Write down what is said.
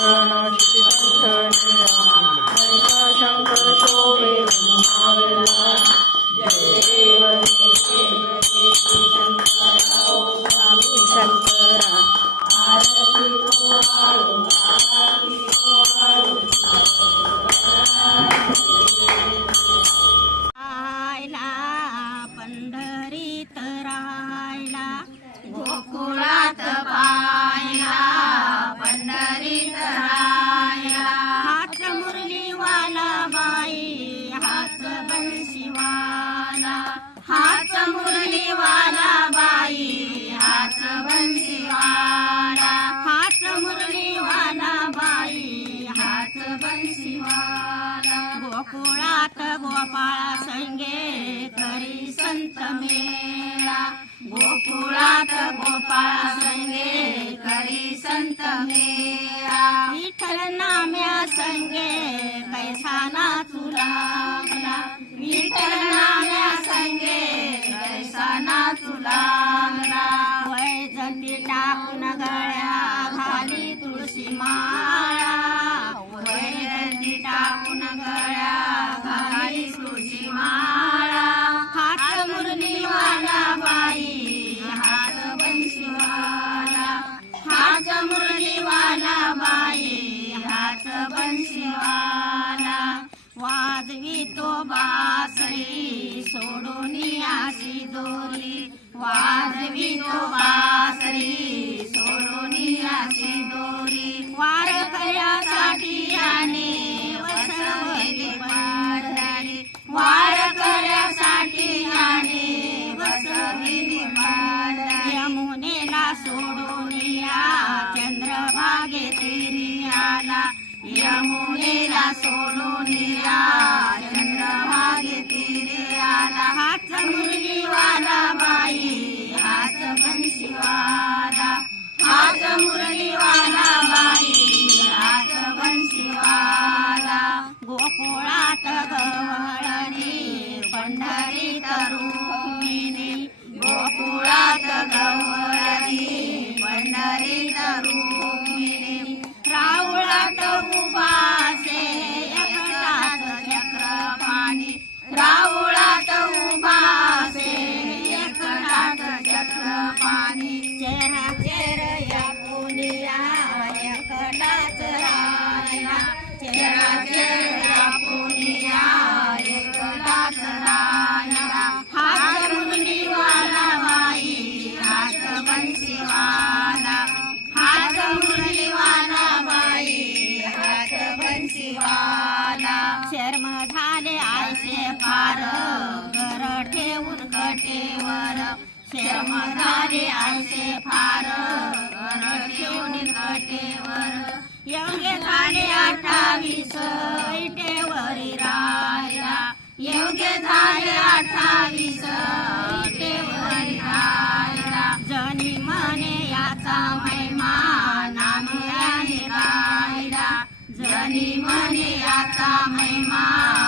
शंकर हात हाच मुरलीवाला बाई हाच बंशीवाला हाच मुरलीवाला बाई हाच बंशीवाला गोकुळात गोपाळा संगे करी संत मेळा. गोकुळात गोपाळा संगे करी संत मेळा. विठ्ठल नाम्या संगे कैसा ना तुला विठ्ठल नाम्या माळा वय टाकून घाली माळा. हात मुरलीवाला बाई हात बंशीवाला हात मुरलीवाला बाई हात बंशीवाला वाजवी तो बासरी सोडून आशी दोरी. वाजवी तो बासरी चंद्रभागे यमुनेला सोडून चंद्रभागे तिरी आला हाच मुरलीवाला बाई हाच बंशीवाला हाच मुरलीवाला बाई हाच बंशीवाला गोकुळात गवळणी पंढरी तरू शर्म झाले आयसे फार घर ठेवून कटेवर. शर्म झाले आयसे फार घर ठेवून कटेवर झाले अठ्ठावीस. इटेवरी राहिला योग्य झाले अठ्ठावीस. इटेवरी राहिला जनी म्हणे याचा महिमा नामयाने राहिला जनी म्हणे याचा महिमा